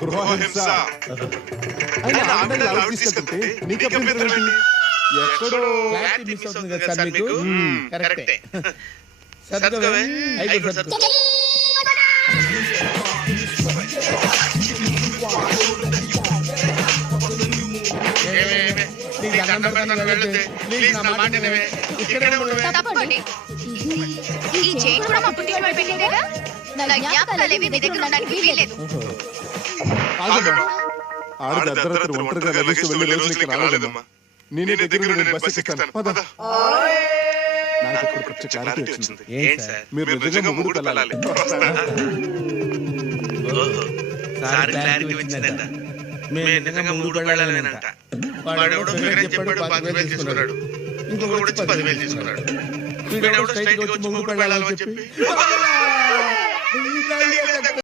గృహహింస నీకు ఎక్కడో మిస్ అవుతుంది కదా సార్ మీకు. కరెక్టే. సర్దుకోవే. ఐదు సర్దుకో. ఈ చైన్ కూడా మా పుట్టిన వాళ్ళు పెట్టిందేగా. నా జ్ఞాపకాలేవి నీ దగ్గర ఉండడానికి వీల్లేదు. ఆడది అర్ధరాత్రి ఒంటరిగా లగేజ్ వెళ్ళే రోజు నీకు రాలేదమ్మా. నేనే దగ్గర నేను బస్ ఎక్కిస్తాను. పద. నాకు ఇప్పుడు కొంచెం క్లారిటీ వచ్చింది. మీరు నిజంగా ముగ్గురు వెళ్ళాలి. సార్ క్లారిటీ వచ్చిందంట. మేము నిజంగా ముగ్గురు వెళ్ళాలనంట. వాడెవడో ఫిగర్ చెప్పాడు 10,000 తీసుకున్నాడు. ఇంకొకడు వచ్చి 10,000 తీసుకున్నాడు. వీడెవడో స్ట్రైట్ గా వచ్చి ముగ్గురు వెళ్ళాలని చెప్పి